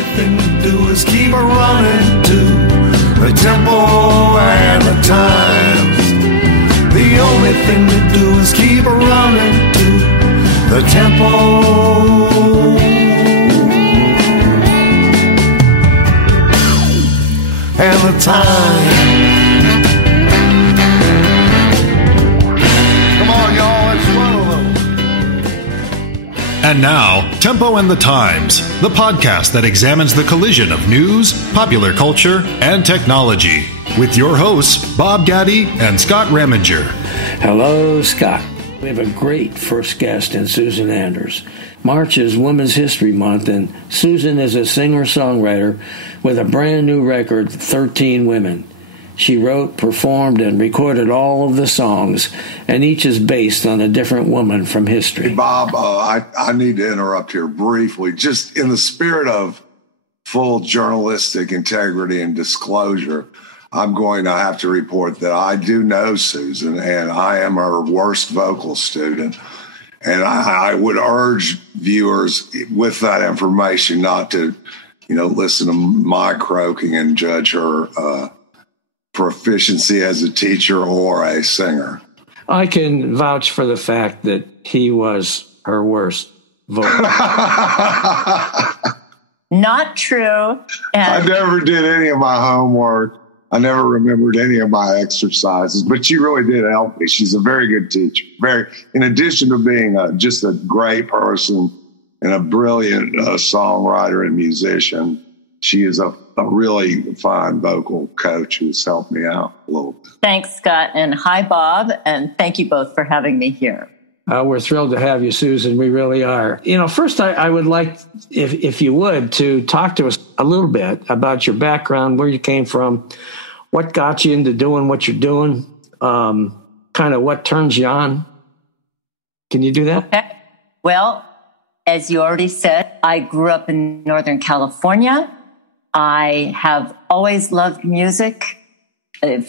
only thing to do is keep a running to the tempo and the times. The only thing to do is keep a running to the tempo and the time. Come on, y'all, let's run a little. And now, Tempo and the Times, the podcast that examines the collision of news, popular culture, and technology. With your hosts, Bob Gatty and Scott Ramminger. Hello, Scott. We have a great first guest in Susan Anders. March is Women's History Month, and Susan is a singer-songwriter with a brand new record, 13 Women. She wrote, performed, and recorded all of the songs, and each is based on a different woman from history. Hey, Bob, I need to interrupt here briefly, just in the spirit of full journalistic integrity and disclosure. I'm going to have to report that I do know Susan, and I am her worst vocal student. And I would urge viewers with that information not to, listen to my croaking and judge her proficiency as a teacher or a singer. I can vouch for the fact that he was her worst vocal. Not true. I never did any of my homework. I never remembered any of my exercises, but she really did help me. She's a very good teacher. In addition to being just a great person and a brilliant songwriter and musician, she is a really fine vocal coach who's helped me out a little bit. Thanks, Scott. And hi, Bob. And thank you both for having me here. We're thrilled to have you, Susan. We really are. First, I would like, if you would, to talk to us a little bit about your background, where you came from, what got you into doing what you're doing, kind of what turns you on. Can you do that? Okay. Well, as you already said, I grew up in Northern California. I have always loved music.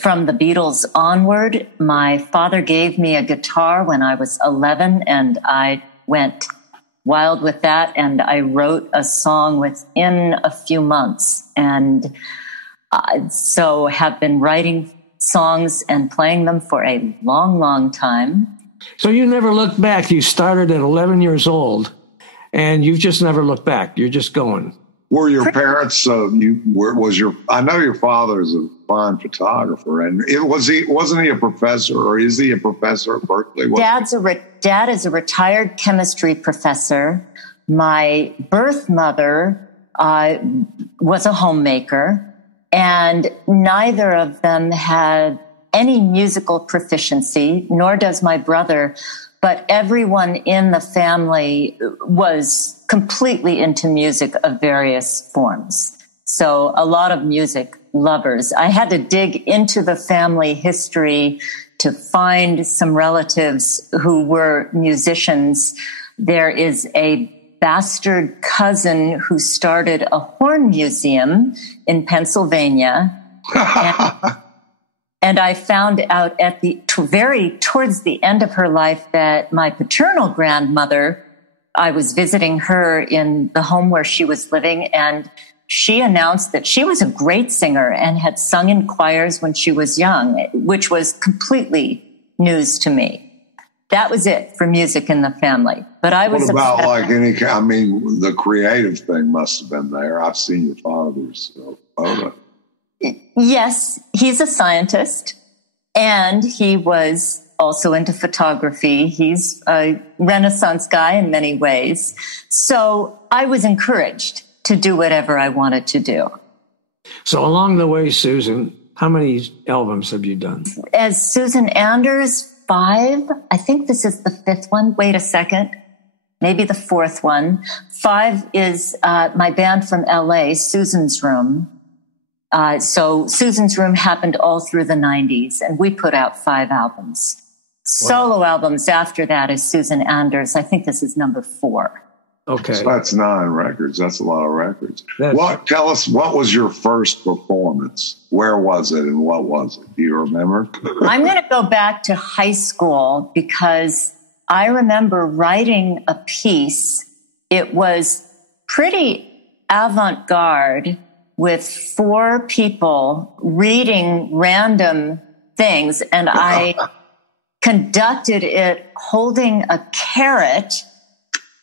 From the Beatles onward. My father gave me a guitar when I was 11, and I went wild with that, and I wrote a song within a few months, and so have been writing songs and playing them for a long, long time. So you never looked back. You started at 11 years old, and you've just never looked back. You're just going. Were your parents? I know your father is a fine photographer, and wasn't he a professor, or is he a professor at Berkeley? Dad is a retired chemistry professor. My birth mother was a homemaker, and neither of them had any musical proficiency, nor does my brother. But everyone in the family was completely into music of various forms. So a lot of music lovers. I had to dig into the family history to find some relatives who were musicians. There is a bastard cousin who started a horn museum in Pennsylvania. And I found out at towards the end of her life that my paternal grandmother, I was visiting her in the home where she was living, and she announced that she was a great singer and had sung in choirs when she was young, which was completely news to me. That was it for music in the family. But I was about the creative thing must have been there. I've seen your father's photo. Yes, he's a scientist, and he was also into photography. He's a Renaissance guy in many ways. So I was encouraged to do whatever I wanted to do. So along the way, Susan, how many albums have you done? As Susan Anders, 5. I think this is the 5th one. Wait a second. Maybe the 4th one. 5 is my band from LA, Susan's Room. So Susan's Room happened all through the 90s, and we put out 5 albums. Wow. Solo albums after that is Susan Anders. I think this is number 4. Okay. So that's 9 records. That's a lot of records. Tell us, what was your first performance? Where was it and what was it? Do you remember? I'm going to go back to high school because I remember writing a piece. It was pretty avant-garde with 4 people reading random things, and I conducted it holding a carrot,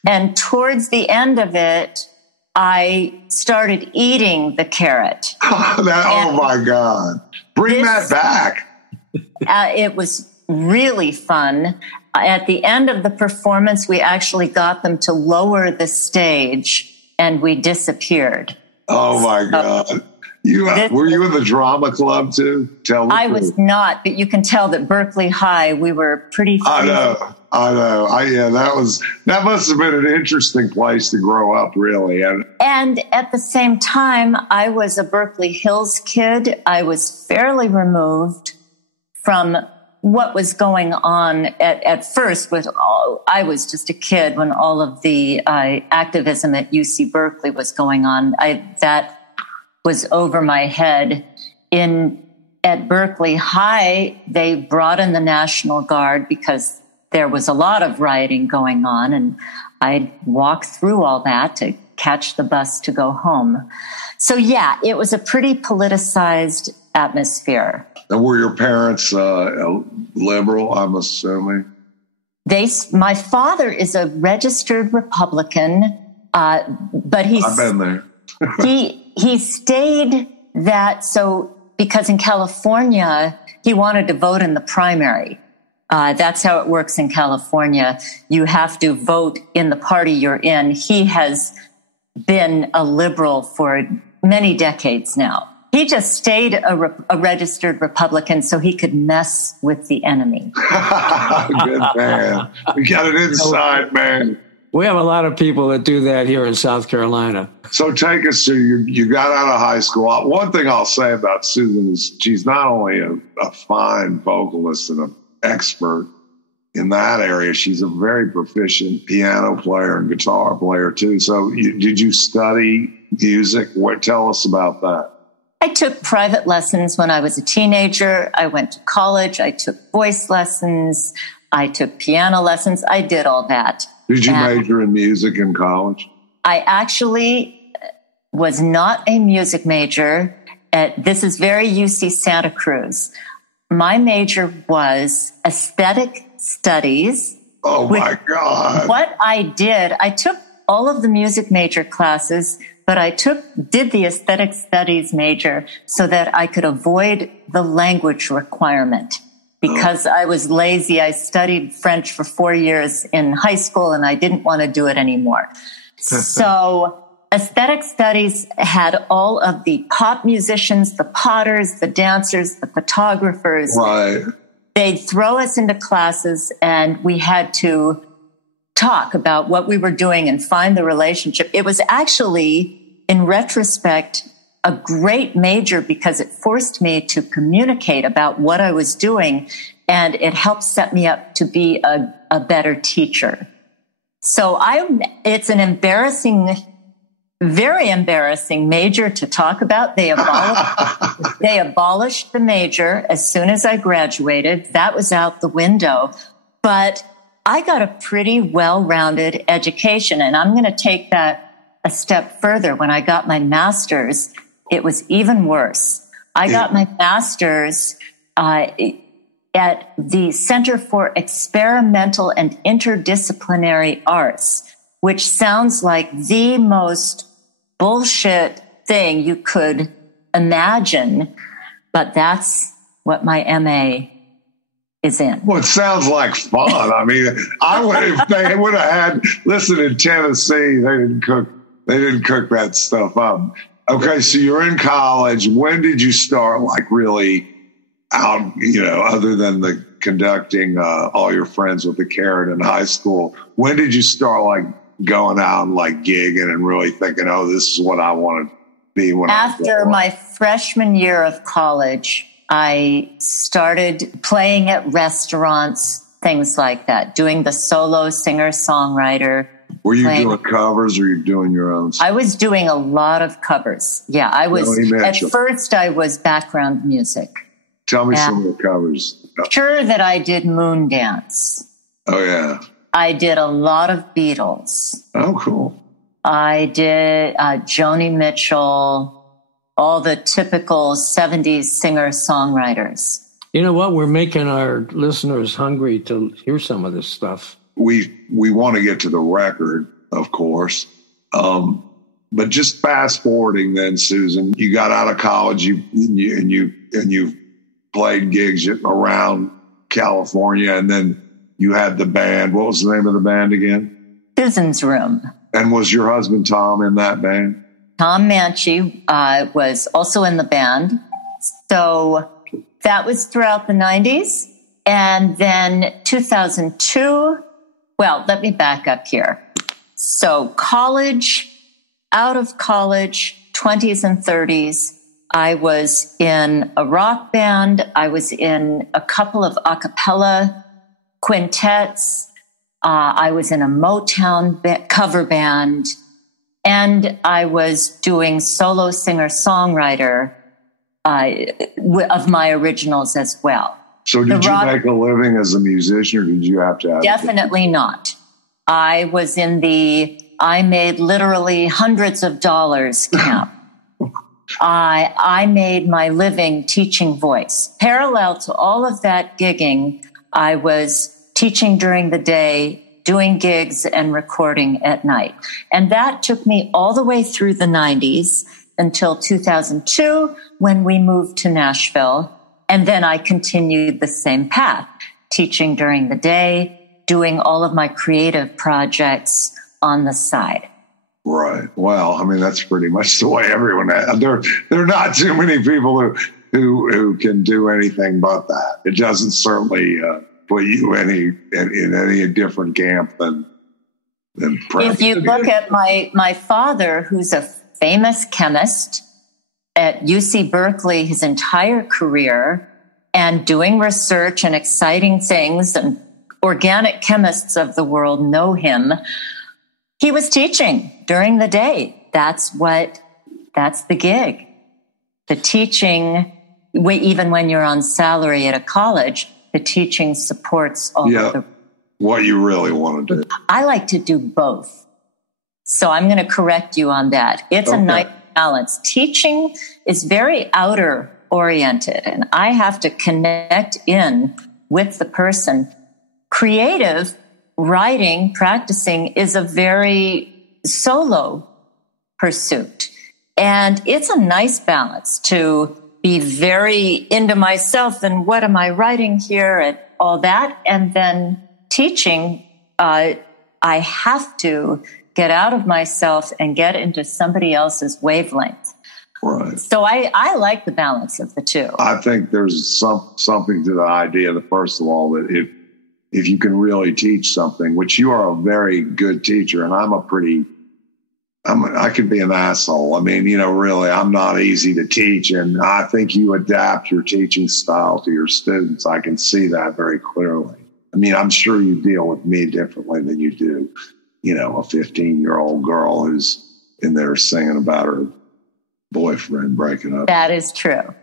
and towards the end of it, I started eating the carrot. Oh my God. Bring that back. It was really fun. At the end of the performance, we actually got them to lower the stage and we disappeared. Oh my God. Were you in the drama club too? I was not, but you can tell that Berkeley High, we were pretty. I know. That must have been an interesting place to grow up, really. And at the same time, I was a Berkeley Hills kid. I was fairly removed from what was going on at first. I was just a kid when all of the activism at UC Berkeley was going on. That was over my head. At Berkeley High, they brought in the National Guard because there was a lot of rioting going on, and I'd walk through all that to catch the bus to go home. So yeah, it was a pretty politicized atmosphere. And were your parents liberal, I'm assuming? My father is a registered Republican, but I've been there. he stayed because in California, he wanted to vote in the primary. That's how it works in California. You have to vote in the party you're in. He has been a liberal for many decades now. He just stayed a registered Republican so he could mess with the enemy. Good man. We got it inside, man. We have a lot of people that do that here in South Carolina. So take us to you got out of high school. One thing I'll say about Susan is she's not only a fine vocalist and an expert in that area, she's a very proficient piano player and guitar player too. So did you study music? Tell us about that. I took private lessons when I was a teenager. I went to college. I took voice lessons. I took piano lessons. I did all that. Did you major in music in college? I actually was not a music major. This is very UC Santa Cruz. My major was aesthetic studies. Oh, my God. What I did, I took all of the music major classes, but I did the aesthetic studies major so that I could avoid the language requirement. Because I was lazy, I studied French for 4 years in high school and I didn't want to do it anymore. So aesthetic studies had all of the pop musicians, the potters, the dancers, the photographers. Right. They'd throw us into classes and we had to talk about what we were doing and find the relationship. It was actually, in retrospect, a great major because it forced me to communicate about what I was doing, and it helped set me up to be a better teacher. So it's an very embarrassing major to talk about. They abolished the major as soon as I graduated. That was out the window. But I got a pretty well-rounded education, and I'm going to take that a step further. When I got my master's, it was even worse. I got my master's at the Center for Experimental and Interdisciplinary Arts, which sounds like the most bullshit thing you could imagine, but that's what my MA is in. Well, it sounds like fun. I mean, if they would have had, listen, in Tennessee, they didn't cook that stuff up. Okay, so you're in college. When did you start, really out, other than the conducting all your friends with the carrot in high school? When did you start, going out and, gigging and really thinking, oh, this is what I want to be when After my freshman year of college, I started playing at restaurants, things like that, doing the solo singer-songwriter. Were you doing covers or were you doing your own stuff? I was doing a lot of covers. Yeah, I was. At first, I was background music. Tell me some of the covers. Sure that I did Moondance. Oh, yeah. I did a lot of Beatles. Oh, cool. I did Joni Mitchell, all the typical 70s singer-songwriters. You know what? We're making our listeners hungry to hear some of this stuff. We want to get to the record, of course. But just fast forwarding then, Susan, you got out of college, you played gigs around California, and then you had the band. What was the name of the band again? Susan's Room. And was your husband Tom in that band? Tom Manchi was also in the band. So that was throughout the 90s. And then 2002, well, let me back up here. So college, out of college, 20s and 30s, I was in a rock band. I was in a couple of a cappella quintets. I was in a Motown cover band. And I was doing solo singer-songwriter of my originals as well. So did you make a living as a musician, or did you have to have Definitely not. I was in I made literally hundreds of dollars camp. I made my living teaching voice. Parallel to all of that gigging, I was teaching during the day, doing gigs and recording at night. And that took me all the way through the 90s until 2002 when we moved to Nashville. And then I continued the same path, teaching during the day, doing all of my creative projects on the side. Right. Well, I mean, that's pretty much the way everyone has. There are not too many people who can do anything but that. It doesn't certainly put you in any different camp than If you look at my father, who's a famous chemist at UC Berkeley his entire career and doing research and exciting things, and organic chemists of the world know him. He was teaching during the day. That's the gig. The teaching, even when you're on salary at a college, the teaching supports all of the... what you really want to do. I like to do both. So I'm going to correct you on that. It's a nice balance. Teaching is very outer oriented, and I have to connect in with the person. Creative writing, practicing is a very solo pursuit. And it's a nice balance to be very into myself and what am I writing here and all that. And then teaching, I have to get out of myself and get into somebody else's wavelength. Right. So I like the balance of the two. I think there's something to the idea that, first of all, that if you can really teach something, which you are a very good teacher, and I could be an asshole. I mean, really, I'm not easy to teach, and I think you adapt your teaching style to your students. I can see that very clearly. I mean, I'm sure you deal with me differently than you do, a 15-year-old girl who's in there singing about her boyfriend breaking up. That is true.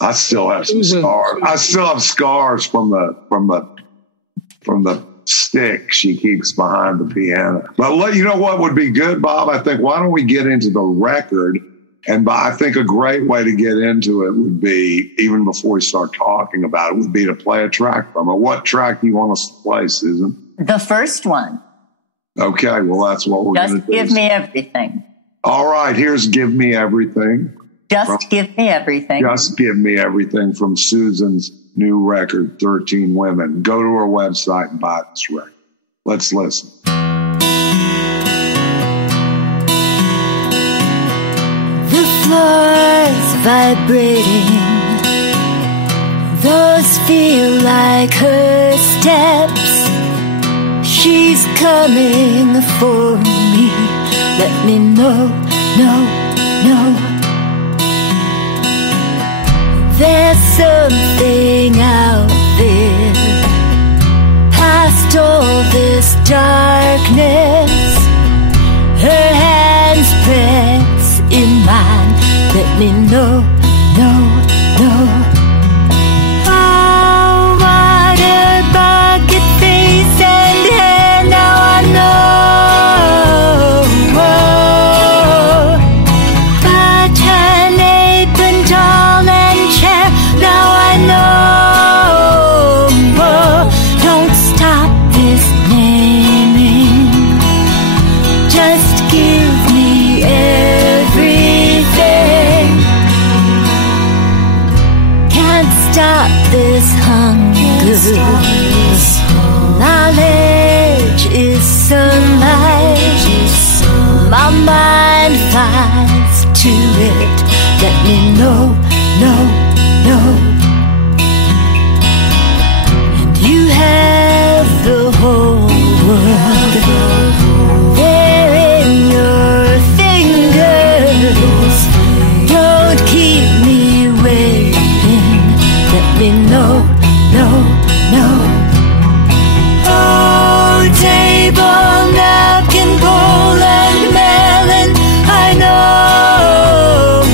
I still have some scars. I still have scars from the stick she keeps behind the piano. But you know what would be good, Bob? I think, why don't we get into the record? And I think a great way to get into it would be, even before we start talking about it, would be to play a track from it. What track do you want us to play, Susan? The first one. Okay, well, that's what we're going to do. Just Give Me Everything. All right, here's Give Me Everything. Give Me Everything. Just Give Me Everything from Susan's new record, 13 Women. Go to her website and buy this record. Let's listen. The floor's vibrating. Those feel like her steps. She's coming for me. Let me know, no. There's something out there past all this darkness. Her hands press in mine. Let me know, no. Oh, what a bucket face and hair. Now I know. close to it. Let me know, and you have the whole world there in your fingers. Don't keep me waiting. Let me know. Oh, table, napkin, bowl, and melon, I know.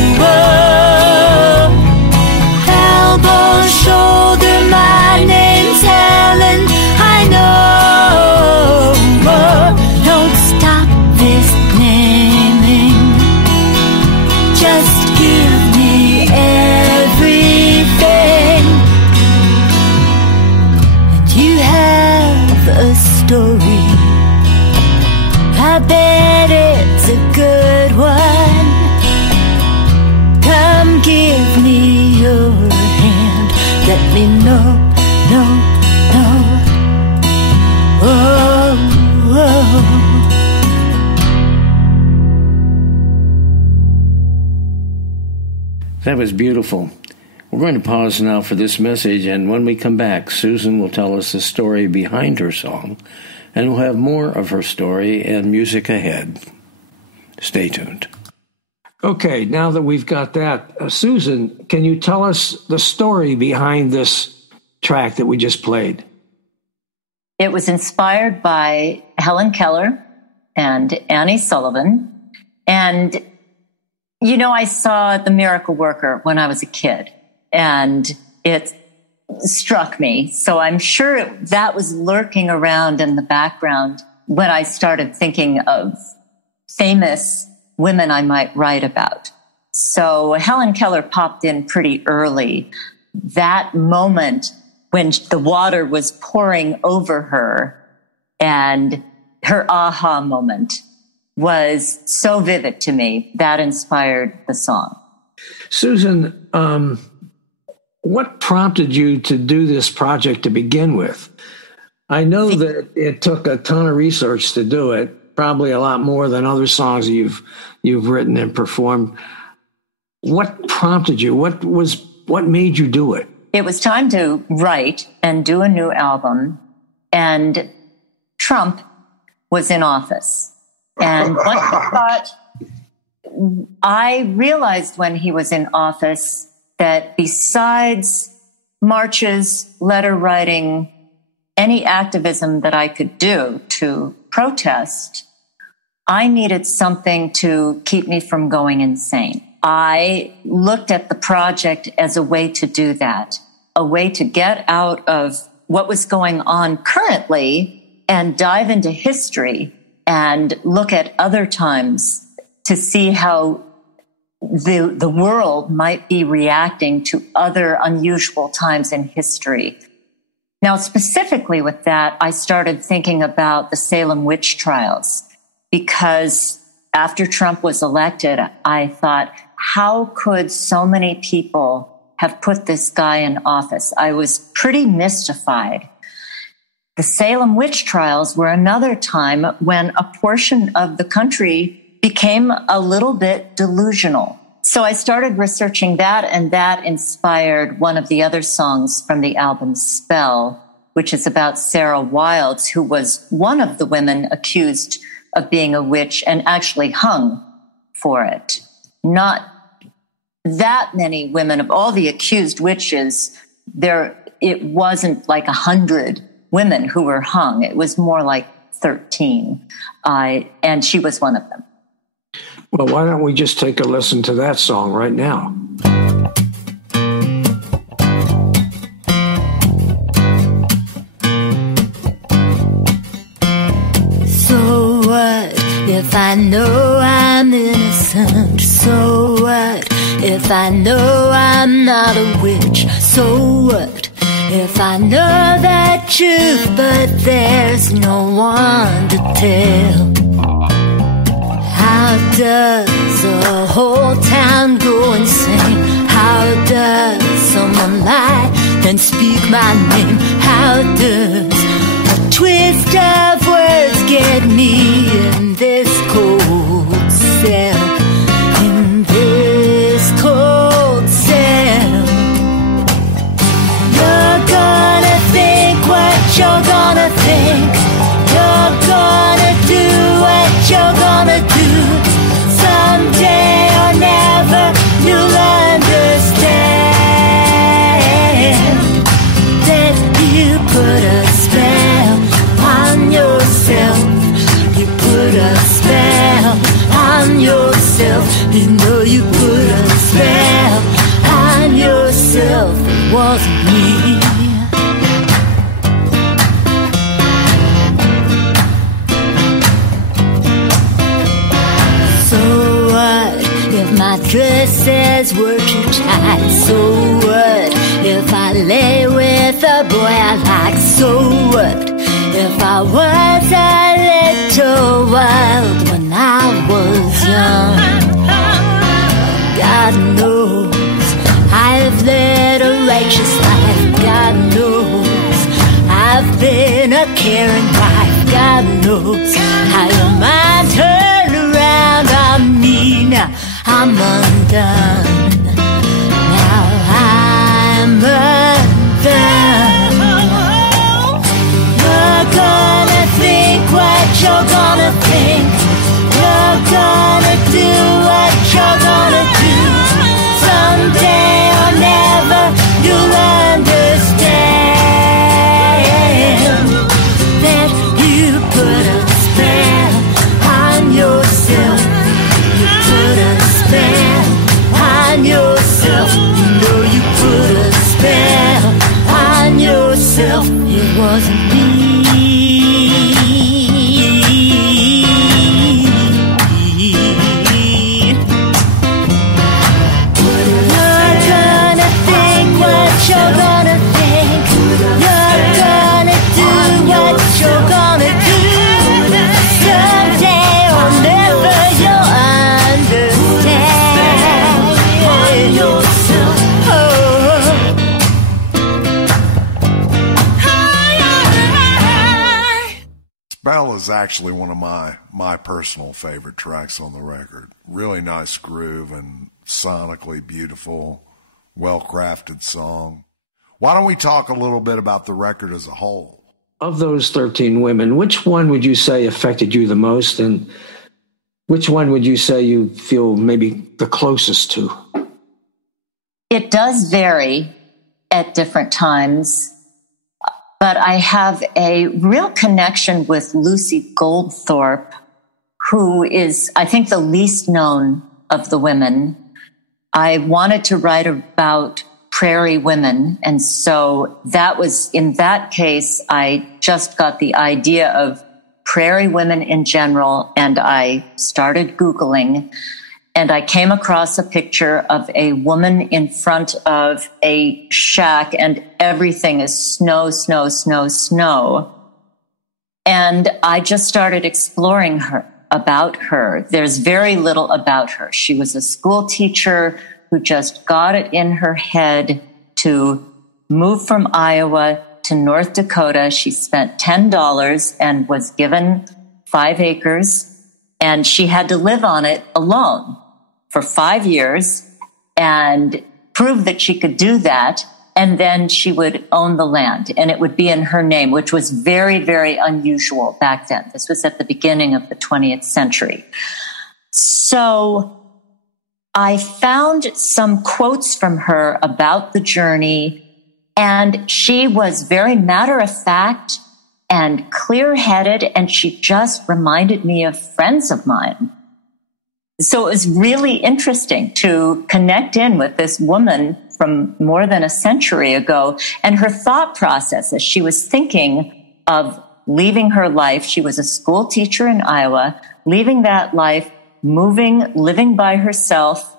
Elbow, shoulder, my name's Helen, I know. Don't stop this naming. Just give me everything. And you have a story. I bet it's a good one. Come give me your hand. Let me know. That was beautiful. We're going to pause now for this message, and when we come back, Susan will tell us the story behind her song, and we'll have more of her story and music ahead. Stay tuned. Okay, now that we've got that, Susan, can you tell us the story behind this track that we just played? It was inspired by Helen Keller and Annie Sullivan. And, you know, I saw The Miracle Worker when I was a kid, and it struck me. So I'm sure that was lurking around in the background when I started thinking of famous women I might write about. So Helen Keller popped in pretty early. That moment when the water was pouring over her and her aha moment was so vivid to me. That inspired the song. Susan, what prompted you to do this project to begin with? I know that it took a ton of research to do it, probably a lot more than other songs you've written and performed. What prompted you? What made you do it? It was time to write and do a new album, and Trump was in office. And once I realized when he was in office that besides marches, letter writing, any activism that I could do to protest, I needed something to keep me from going insane. I looked at the project as a way to do that, a way to get out of what was going on currently and dive into history and look at other times to see how the world might be reacting to other unusual times in history. Now, specifically with that, I started thinking about the Salem witch trials, because after Trump was elected, I thought, how could so many people have put this guy in office? I was pretty mystified. The Salem witch trials were another time when a portion of the country became a little bit delusional. So I started researching that, and that inspired one of the other songs from the album Spell, which is about Sarah Wildes, who was one of the women accused of being a witch and actually hung for it. Not that many women of all the accused witches, it wasn't like 100 women who were hung. It was more like 13. And she was one of them. Well, why don't we just take a listen to that song right now? So what if I know I'm innocent? So what if I know I'm not a witch? So what if I know the truth, but there's no one to tell? How does a whole town go insane? How does someone lie and speak my name? How does a twist of words get me in this cold cell? In put a spell on yourself. It wasn't me. So what if my dresses were too tight? So what if I lay with a boy I like? So what if I was a little wild when I was young? God knows I've led a righteous life. God knows I've been a caring wife. God knows how your mind turned around on me. Now I'm undone. Now I'm undone. You're gonna think what you're gonna think. You're gonna do what you're gonna do. Someday or never you'll understand that you put a spell on yourself. You put a spell on yourself. You know you put a spell on yourself. It wasn't me. You're gonna think, you're gonna do what you're gonna do. Someday or never you'll understand. Spell is actually one of my personal favorite tracks on the record. Really nice groove and sonically beautiful. Well-crafted song. Why don't we talk a little bit about the record as a whole? Of those 13 women, which one would you say affected you the most, and which one would you say you feel maybe the closest to? It does vary at different times, but I have a real connection with Lucy Goldthorpe, who is, I think, the least known of the women. I wanted to write about prairie women. And so that was, in that case, I just got the idea of prairie women in general. And I started Googling, and I came across a picture of a woman in front of a shack, and everything is snow, snow, snow, snow. And I just started exploring about her. There's very little about her. She was a school teacher who just got it in her head to move from Iowa to North Dakota. She spent $10 and was given 5 acres, and she had to live on it alone for 5 years and prove that she could do that. And then she would own the land, and it would be in her name, which was very, very unusual back then. This was at the beginning of the 20th century. So I found some quotes from her about the journey, and she was very matter-of-fact and clear-headed, and she just reminded me of friends of mine. So it was really interesting to connect in with this woman from more than a century ago, and her thought process as she was thinking of leaving her life. She was a school teacher in Iowa, leaving that life, moving, living by herself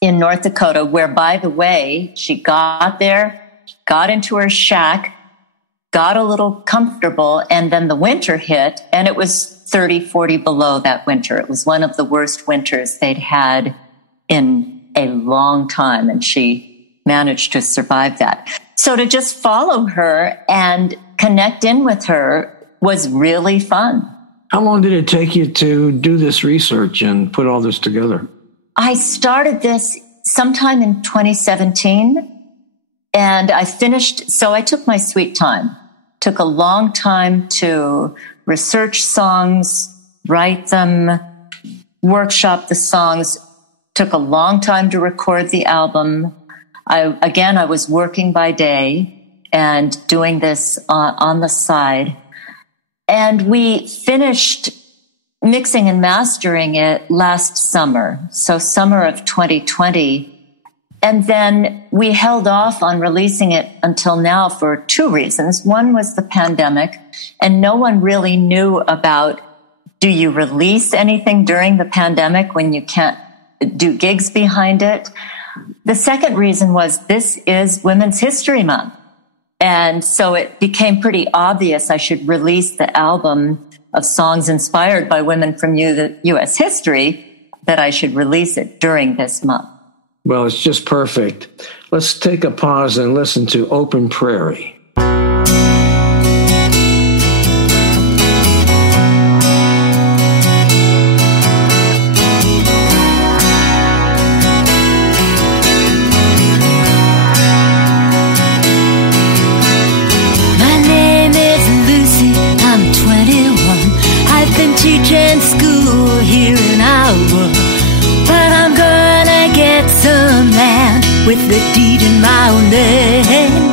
in North Dakota, where, by the way, she got there, got into her shack, got a little comfortable, and then the winter hit, and it was 30, 40 below that winter. It was one of the worst winters they'd had in a long time, and she managed to survive that. So to just follow her and connect in with her was really fun. How long did it take you to do this research and put all this together? I started this sometime in 2017, and I finished, so I took my sweet time. Took a long time to research songs, write them, workshop the songs. Took a long time to record the album. I was working by day and doing this on the side. And we finished mixing and mastering it last summer, so summer of 2020. And then we held off on releasing it until now for two reasons. One was the pandemic, and no one really knew about, do you release anything during the pandemic when you can't do gigs behind it? The second reason was this is Women's History Month. And so it became pretty obvious I should release the album of songs inspired by women from U.S. history, that I should release it during this month. Well, it's just perfect. Let's take a pause and listen to Open Prairie. Teaching school here in Iowa, but I'm gonna get some land with the deed in my own name,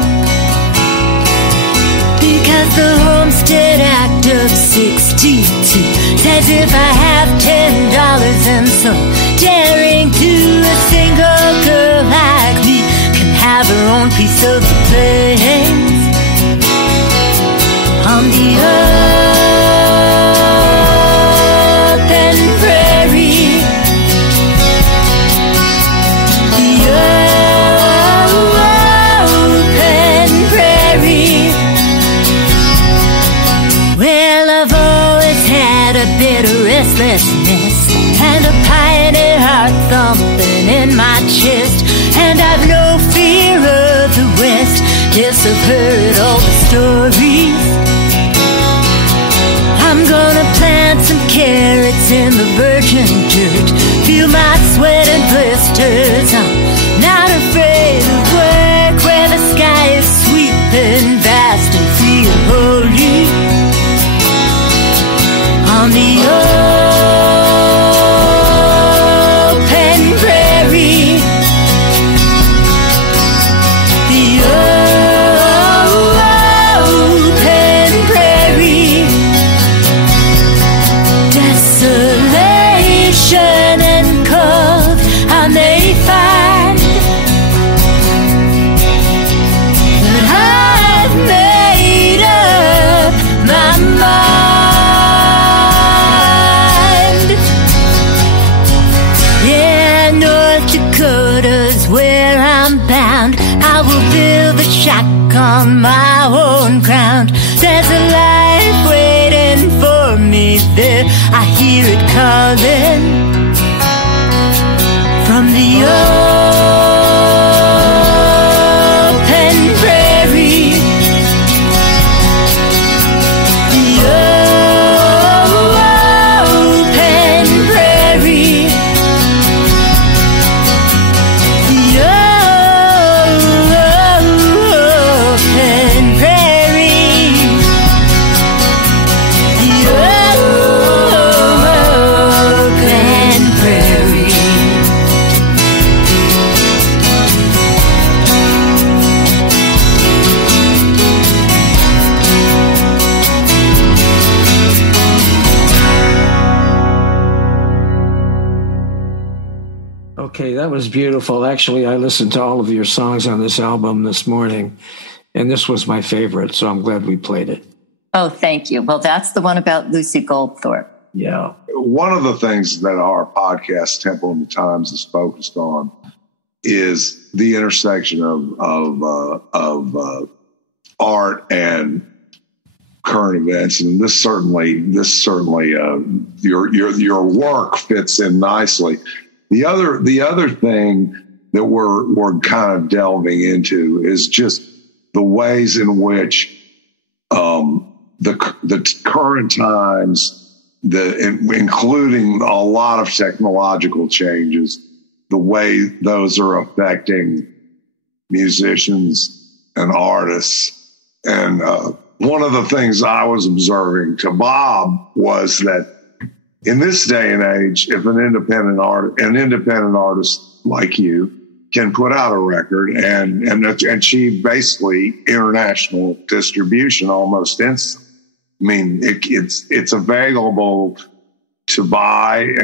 because the Homestead Act of '62 says if I have $10 and some daring to, a single girl like me can have her own piece of the plains on the earth. Restlessness and a pioneer heart thumping in my chest, and I've no fear of the West. Yes, I've heard all the stories. I'm gonna plant some carrots in the virgin dirt, feel my sweat and blisters. I'm not afraid of work where the sky is sweeping vast and free and holy on the open prairie, the open prairie, desolation and cold I may find, but I've made up my mind. Where I'm bound, I will build a shack on my own ground. There's a life waiting for me there. I hear it calling from the open prairie, the open prairie. Okay, that was beautiful. Actually, I listened to all of your songs on this album this morning, and this was my favorite, so I'm glad we played it. Oh, thank you. Well, that's the one about Lucy Goldthorpe. Yeah. One of the things that our podcast, Temple in the Times, is focused on is the intersection of art and current events, and this certainly your work fits in nicely. The other thing that we're kind of delving into is just the ways in which the current times, including a lot of technological changes, the way those are affecting musicians and artists. And one of the things I was observing to Bob was that in this day and age, if an independent artist like you can put out a record and achieve basically international distribution almost instantly, I mean, it's available to buy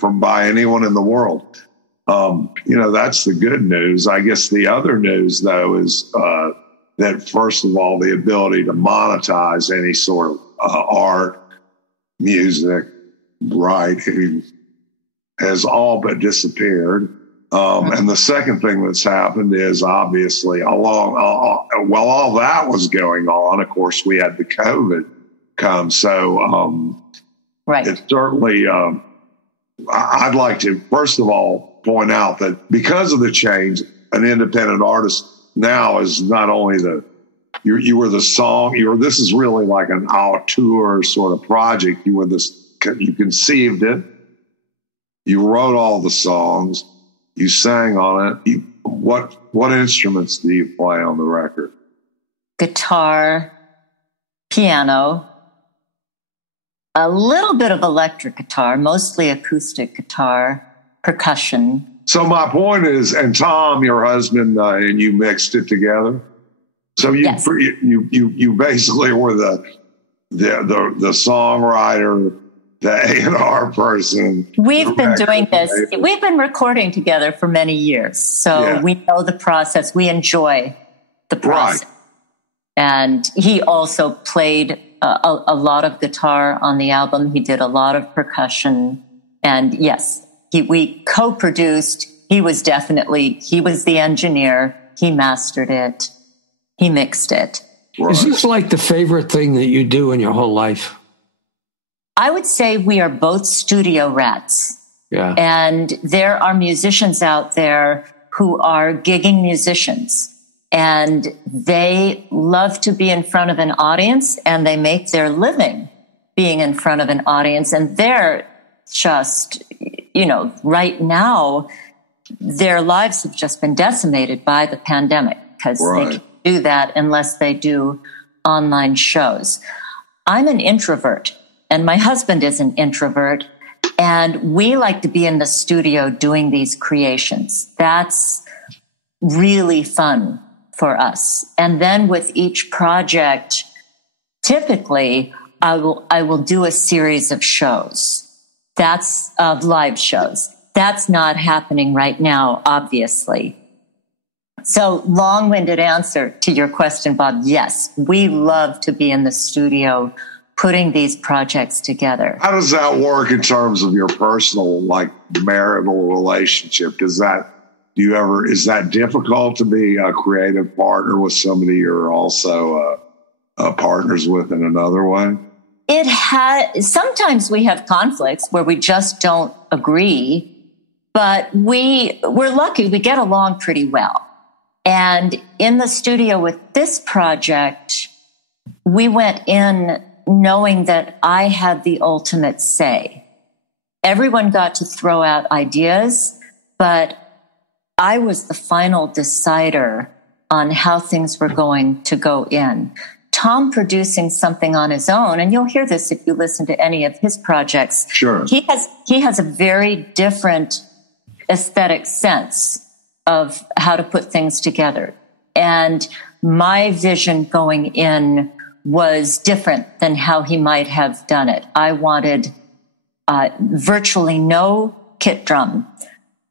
by anyone in the world. That's the good news. I guess the other news, though, is that, first of all, the ability to monetize any sort of art, music, writing has all but disappeared. And the second thing that's happened is, obviously, while all that was going on, of course, we had the COVID come. So right. It's certainly, I'd like to, first of all, point out that because of the change, an independent artist now is not only you were the song, this is really like an auteur sort of project. You conceived it, you wrote all the songs, you sang on it. What instruments do you play on the record? Guitar, piano, a little bit of electric guitar, mostly acoustic guitar, percussion. So my point is, and Tom, your husband, and you mixed it together. So yes. you basically were the songwriter, the A&R person. We've been doing this. We've been recording together for many years, so we know the process. We enjoy the process. Right. And he also played a lot of guitar on the album. He did a lot of percussion, and yes. We co-produced. He was the engineer. He mastered it. He mixed it. Right. Is this like the favorite thing that you do in your whole life? I would say we are both studio rats. Yeah. And there are musicians out there who are gigging musicians, and they love to be in front of an audience, and they make their living being in front of an audience, and they're just, right now, their lives have just been decimated by the pandemic because they can't do that unless they do online shows. I'm an introvert, and my husband is an introvert, and we like to be in the studio doing these creations. That's really fun for us. And then with each project, typically, I will do a series of shows. That's of live shows. That's not happening right now, obviously. So, long-winded answer to your question, Bob. Yes, we love to be in the studio putting these projects together. How does that work in terms of your personal, marital relationship? Is that difficult to be a creative partner with somebody you're also partners with in another way? Sometimes we have conflicts where we just don't agree, but we're lucky. We get along pretty well. And in the studio with this project, we went in knowing that I had the ultimate say. Everyone got to throw out ideas, but I was the final decider on how things were going to go in. Tom producing something on his own, and you'll hear this if you listen to any of his projects. Sure. He has a very different aesthetic sense of how to put things together. And my vision going in was different than how he might have done it. I wanted virtually no kit drum.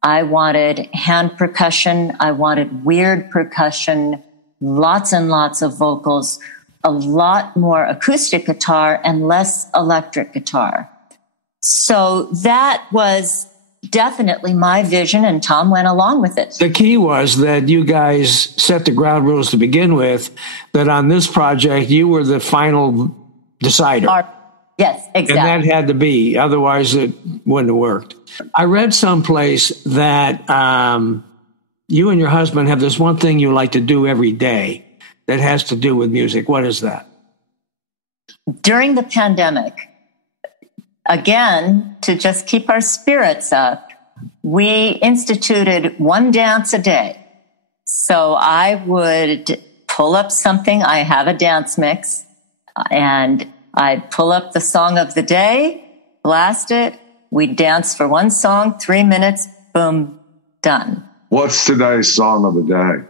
I wanted hand percussion. I wanted weird percussion, lots and lots of vocals, a lot more acoustic guitar and less electric guitar. So that was definitely my vision, and Tom went along with it. The key was that you guys set the ground rules to begin with, that on this project, you were the final decider. Yes, exactly. And that had to be, otherwise it wouldn't have worked. I read someplace that you and your husband have this one thing you like to do every day that has to do with music. What is that? During the pandemic, again, to just keep our spirits up, we instituted one dance a day. So I would pull up something. I have a dance mix, and I'd pull up the song of the day, blast it. We'd dance for one song, 3 minutes, boom, done. What's today's song of the day?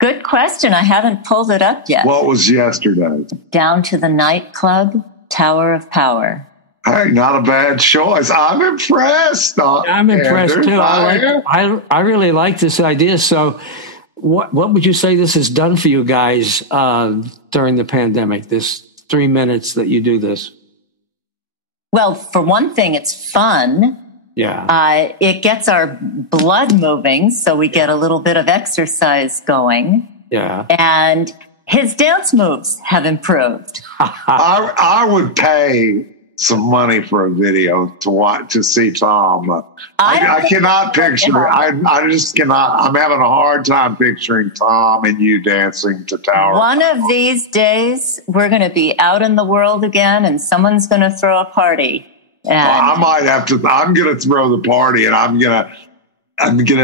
Good question. I haven't pulled it up yet. What was yesterday? Down to the Nightclub, Tower of Power. Hey, not a bad choice. I'm impressed. I'm impressed Anders. too. I really like this idea. So what would you say this has done for you guys during the pandemic, this 3 minutes that you do this? Well, for one thing, it's fun. Yeah. It gets our blood moving, so we get a little bit of exercise going. Yeah. And his dance moves have improved. I would pay some money for a video to see Tom. I cannot picture. I just cannot. I'm having a hard time picturing Tom and you dancing to Tower. One of these days, we're going to be out in the world again, and someone's going to throw a party. And I might have to. I'm going to throw the party, and I'm gonna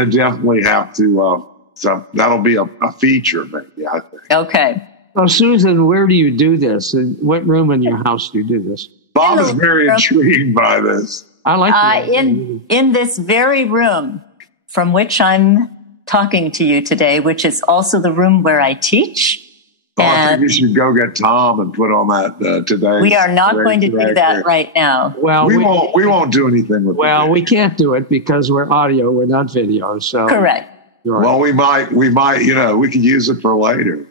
definitely have to. So that'll be a feature, maybe. I think. Okay. So, Susan, where do you do this? In what room in your house do you do this? Bob is very intrigued by this. I like in this very room from which I'm talking to you today, which is also the room where I teach. I think you should go get Tom and put on that today. We are not going to do that right now. Well, we won't do anything with it. Well, we can't do it because we're audio, we're not video. So correct. Right. Well, we might, we could use it for later.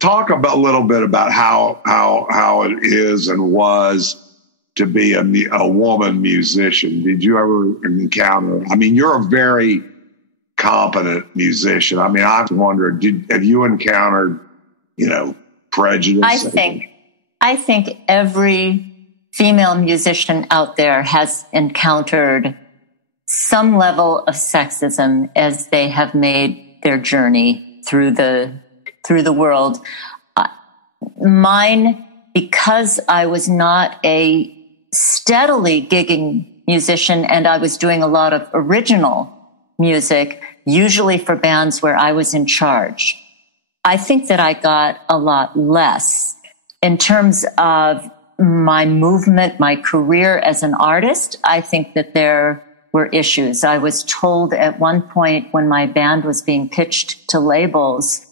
Talk about a little bit about how it is and was to be a woman musician. Did you ever encounter? I mean, you're a very competent musician. I mean, I've wondered, have you encountered, prejudice? I think every female musician out there has encountered some level of sexism as they have made their journey through the world. Mine, because I was not a steadily gigging musician and I was doing a lot of original music, usually for bands where I was in charge, I think that I got a lot less in terms of my movement, my career as an artist. I think that there were issues. I was told at one point when my band was being pitched to labels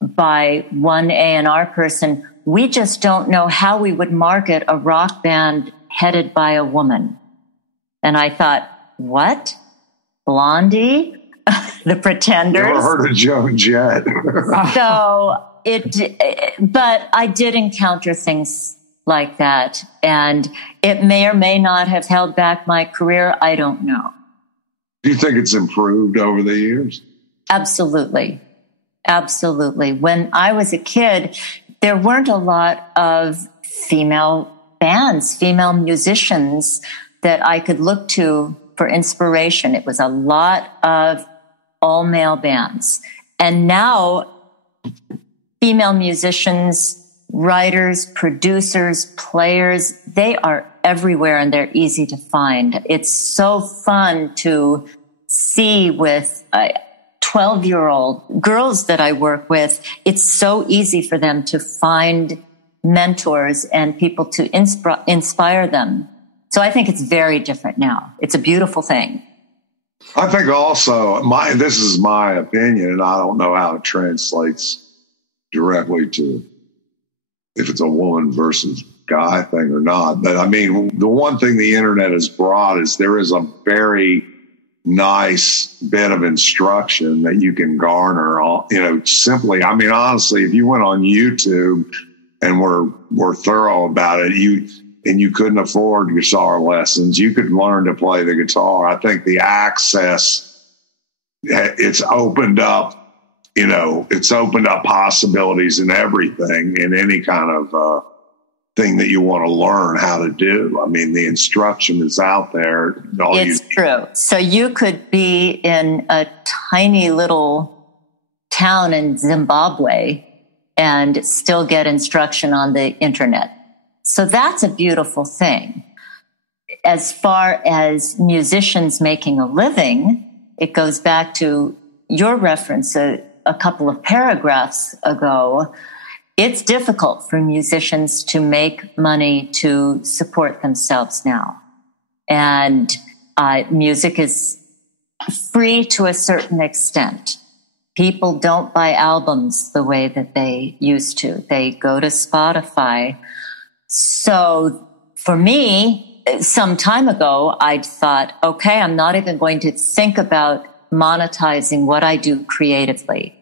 by one A&R person, we just don't know how we would market a rock band headed by a woman. And I thought, what? Blondie? The Pretenders? Never heard of Joan Jett. But I did encounter things like that, and it may or may not have held back my career. I don't know. Do you think it's improved over the years? Absolutely. Absolutely. When I was a kid, there weren't a lot of female bands, female musicians that I could look to for inspiration. It was a lot of all male bands. And now female musicians, writers, producers, players, they are everywhere and they're easy to find. It's so fun to see with 12-year-old girls that I work with. It's so easy for them to find mentors and people to inspire them. So I think it's very different now. It's a beautiful thing. I think also, this is my opinion, and I don't know how it translates directly to if it's a woman versus guy thing or not. But I mean, the one thing the internet has brought is there is a very nice bit of instruction that you can garner, simply. I mean, honestly, if you went on YouTube and were thorough about it, you couldn't afford guitar lessons, you could learn to play the guitar. I think the access, it's opened up possibilities in everything, in any kind of thing that you want to learn how to do. I mean, the instruction is out there. It's true. So you could be in a tiny little town in Zimbabwe and still get instruction on the internet. So that's a beautiful thing. As far as musicians making a living, it goes back to your reference a couple of paragraphs ago. It's difficult for musicians to make money to support themselves now. And music is free to a certain extent. People don't buy albums the way that they used to. They go to Spotify. So for me, some time ago, I'd thought, okay, I'm not even going to think about monetizing what I do creatively.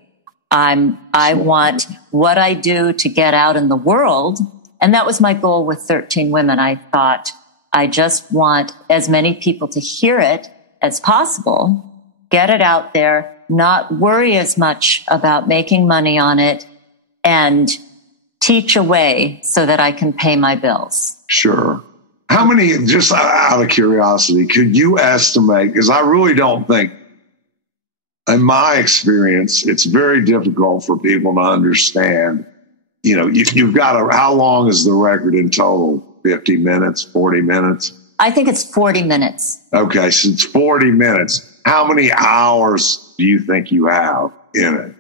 I want what I do to get out in the world. And that was my goal with 13 Women. I thought, I just want as many people to hear it as possible, get it out there, not worry as much about making money on it, and teach away so that I can pay my bills. Sure. How many, just out of curiosity, could you estimate, because I really don't think, in my experience, it's very difficult for people to understand. You know, you've got how long is the record in total? 50 minutes, 40 minutes? I think it's 40 minutes. Okay, so it's 40 minutes. How many hours do you think you have in it?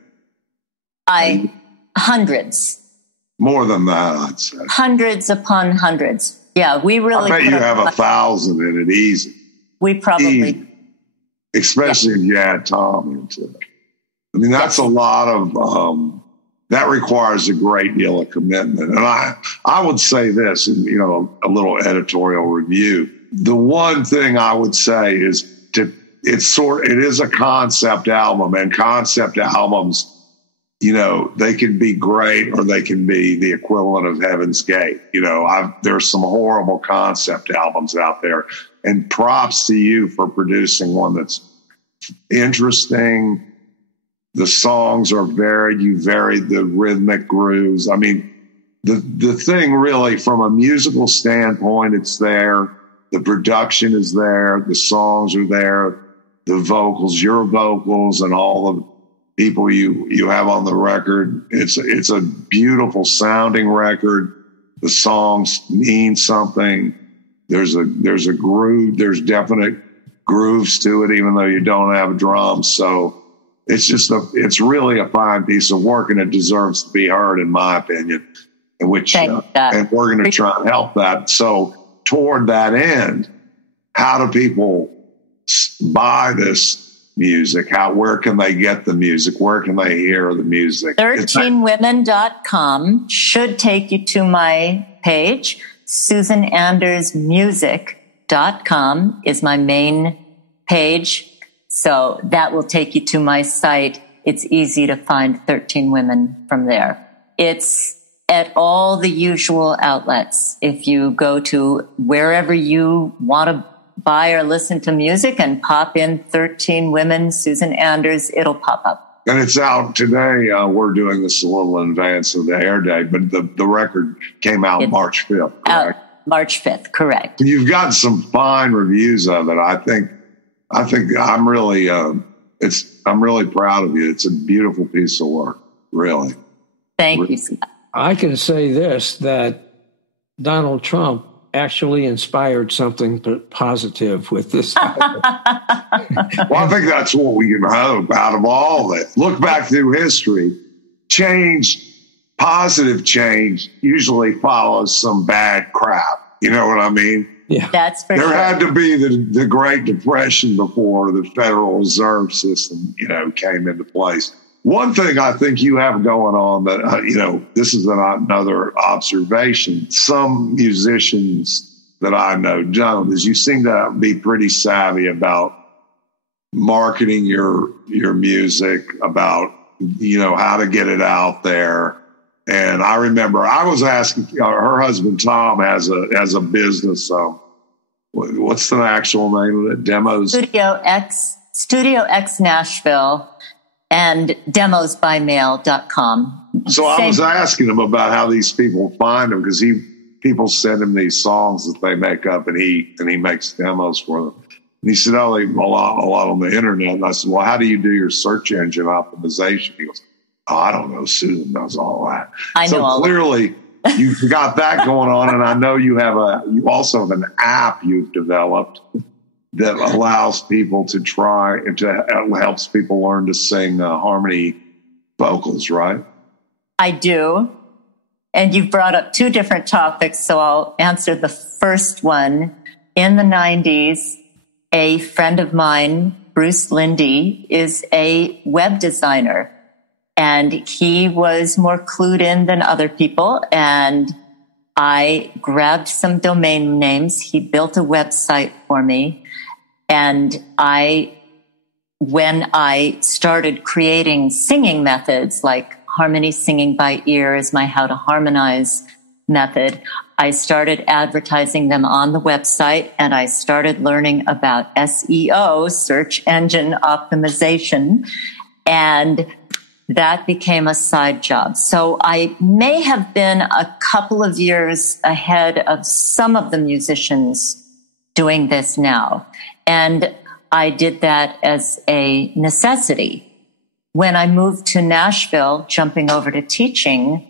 Hundreds. More than that, I'd say. Hundreds upon hundreds. Yeah, we really. I bet you have 1,000 in it easy. We probably. Easy. Especially if you add Tom into it. I mean, that's a lot of, that requires a great deal of commitment. And I would say this, and, you know, a little editorial review. The one thing I would say is it is a concept album, and concept albums, you know, they can be great or they can be the equivalent of Heaven's Gate. You know, there's some horrible concept albums out there, and props to you for producing one that's interesting. The songs are varied. You varied the rhythmic grooves. I mean, the thing really, from a musical standpoint, it's there. The production is there. The songs are there. The vocals, your vocals, and all the people you have on the record. It's a beautiful sounding record. The songs mean something. There's a groove. There's definite grooves to it, even though you don't have drums. So it's really a fine piece of work, and it deserves to be heard, in my opinion. And and we're going to try and help that. So toward that end, how do people buy this music? Where can they get the music? Where can they hear the music? 13women.com should take you to my page. SusanAndersMusic.com is my main page. So that will take you to my site. It's easy to find 13 Women from there. It's at all the usual outlets. If you go to wherever you want to buy or listen to music and pop in 13 Women, Susan Anders, it'll pop up. And it's out today. We're doing this a little in advance of the air date, but the record came out March 5th. Correct? March 5th, correct. You've got some fine reviews of it. I think I'm really, I'm really proud of you. It's a beautiful piece of work, really. Thank you, Scott. I can say this, that Donald Trump actually inspired something positive with this. Well, I think that's what we can hope out of all of it. Look back through history. Positive change usually follows some bad crap. You know what I mean? Yeah. That's for there sure. had to be the Great Depression before the Federal Reserve System, you know, came into place. One thing I think you have going on that, you know, this is another observation. Some musicians that I know don't, is you seem to be pretty savvy about marketing your music, about, you know, how to get it out there. And I remember I was asking, her husband, Tom, has a business. What's the actual name of it? Demos? Studio X Nashville. And demosbymail.com. So I was asking him about how these people find them, because people send him these songs that they make up, and he makes demos for them. And he said, a lot on the internet. And I said, well, how do you do your search engine optimization? He goes, I don't know. Susan knows all that. So clearly you've got that going on. And I know you also have an app you've developed that allows people to helps people learn to sing harmony vocals, right? I do. And you've brought up two different topics, so I'll answer the first one. In the 90s, a friend of mine, Bruce Lindy, is a web designer, and he was more clued in than other people. And I grabbed some domain names. He built a website for me. And when I started creating singing methods, like harmony singing by ear is my How to Harmonize method, I started advertising them on the website, and I started learning about SEO, search engine optimization, and that became a side job. So I may have been a couple of years ahead of some of the musicians doing this now. And I did that as a necessity. When I moved to Nashville, jumping over to teaching,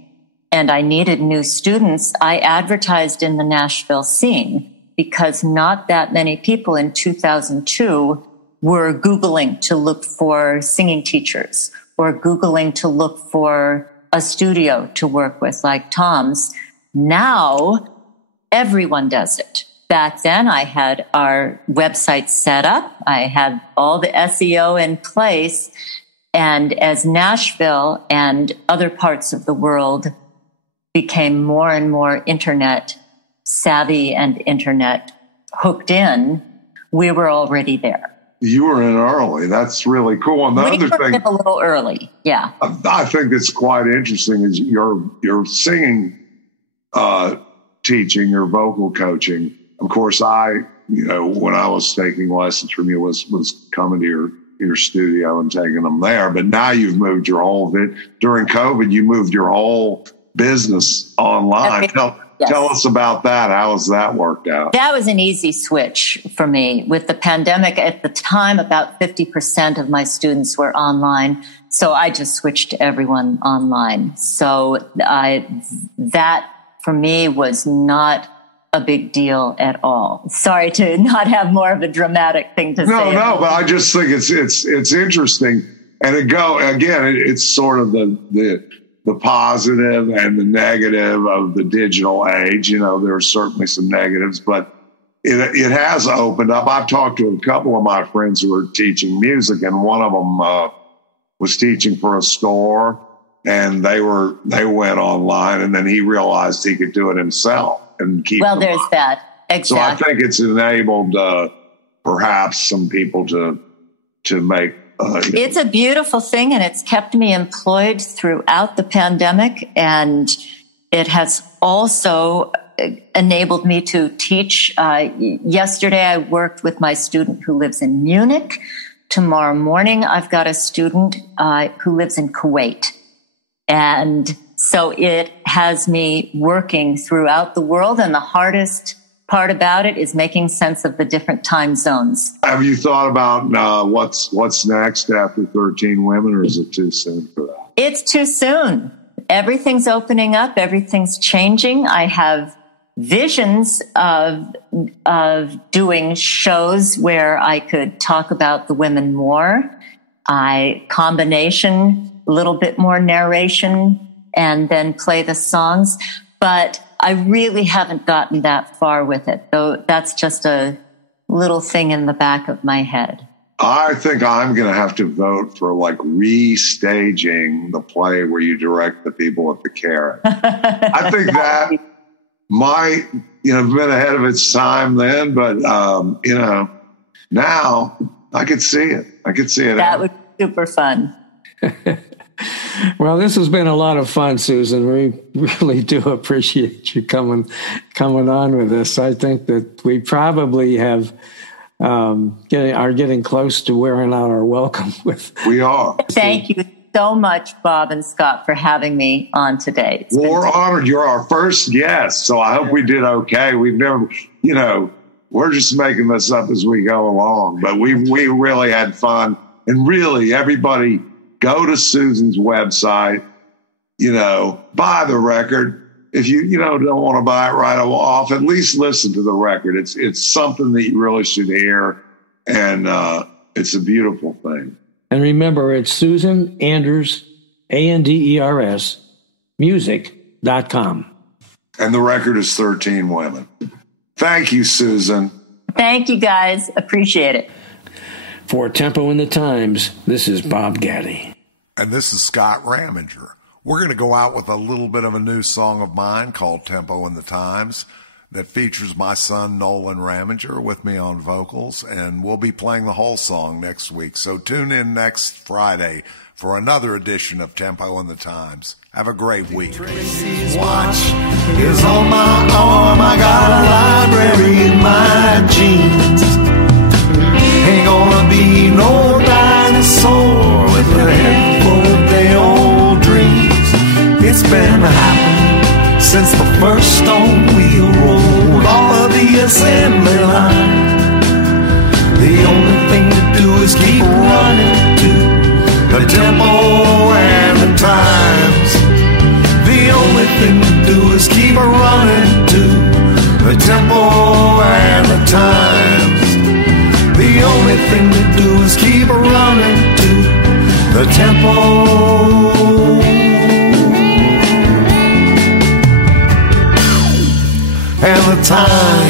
and I needed new students, I advertised in the Nashville scene because not that many people in 2002 were Googling to look for singing teachers or Googling to look for a studio to work with like Tom's. Now, everyone does it. Back then, I had our website set up. I had all the SEO in place. And as Nashville and other parts of the world became more and more internet savvy and internet hooked in, we were already there. You were in early. That's really cool. And the other thing, a little early, yeah. I think it's quite interesting is your singing teaching, your vocal coaching. Of course, when I was taking lessons from you was coming to your studio and taking them there. But now you've moved your whole during COVID, you moved your whole business online. Tell us about that. How has that worked out? That was an easy switch for me. With the pandemic at the time, about 50% of my students were online. So I just switched everyone online. So that for me was not a big deal at all. Sorry to not have more of a dramatic thing to say. No, but I just think it's interesting. And it's sort of the positive and the negative of the digital age. You know, there are certainly some negatives, but it has opened up. I've talked to a couple of my friends who are teaching music, and one of them was teaching for a store, and they went online, and then he realized he could do it himself and keep. Well, there's on. That exactly. So I think it's enabled perhaps some people to make. It's a beautiful thing, and it's kept me employed throughout the pandemic, and it has also enabled me to teach. Yesterday, I worked with my student who lives in Munich. Tomorrow morning, I've got a student who lives in Kuwait. And so it has me working throughout the world, and the hardest part about it is making sense of the different time zones. Have you thought about what's next after 13 Women, or is it too soon for that? It's too soon. Everything's opening up. Everything's changing. I have visions of doing shows where I could talk about the women more. Combination, a little bit more narration, and then play the songs. But I really haven't gotten that far with it, though that's just a little thing in the back of my head. I think I'm going to have to vote for restaging the play where you direct the people at the carrot. I think that might, have been ahead of its time then, but, now I could see it. That would be super fun. Well, this has been a lot of fun, Susan. We really do appreciate you coming on with us. I think that we probably have are getting close to wearing out our welcome with. We are. Thank you so much, Bob and Scott, for having me on today. Well, we're honored. You're our first guest, so I hope we did okay. We've never, we're just making this up as we go along, but we really had fun, and really everybody. Go to Susan's website, buy the record. If you, don't want to buy it right off, at least listen to the record. It's something that you really should hear. And it's a beautiful thing. And remember, it's Susan Anders, Anders, music.com. And the record is 13 Women. Thank you, Susan. Thank you, guys. Appreciate it. For Tempo in the Times, this is Bob Gatty. And this is Scott Ramminger. We're going to go out with a little bit of a new song of mine called Tempo and the Times that features my son, Nolan Ramminger, with me on vocals, and we'll be playing the whole song next week. So tune in next Friday for another edition of Tempo and the Times. Have a great week. Tracy's watch is on my arm. I got a library in my jeans. Ain't gonna be no dinosaur with a head full of day-old dreams. It's been happening since the first stone wheel rolled off of the assembly line. The only thing to do is keep running to the tempo and the times. The only thing to do is keep running to the tempo and the times. The only thing to do is keep running to the tempo and the times.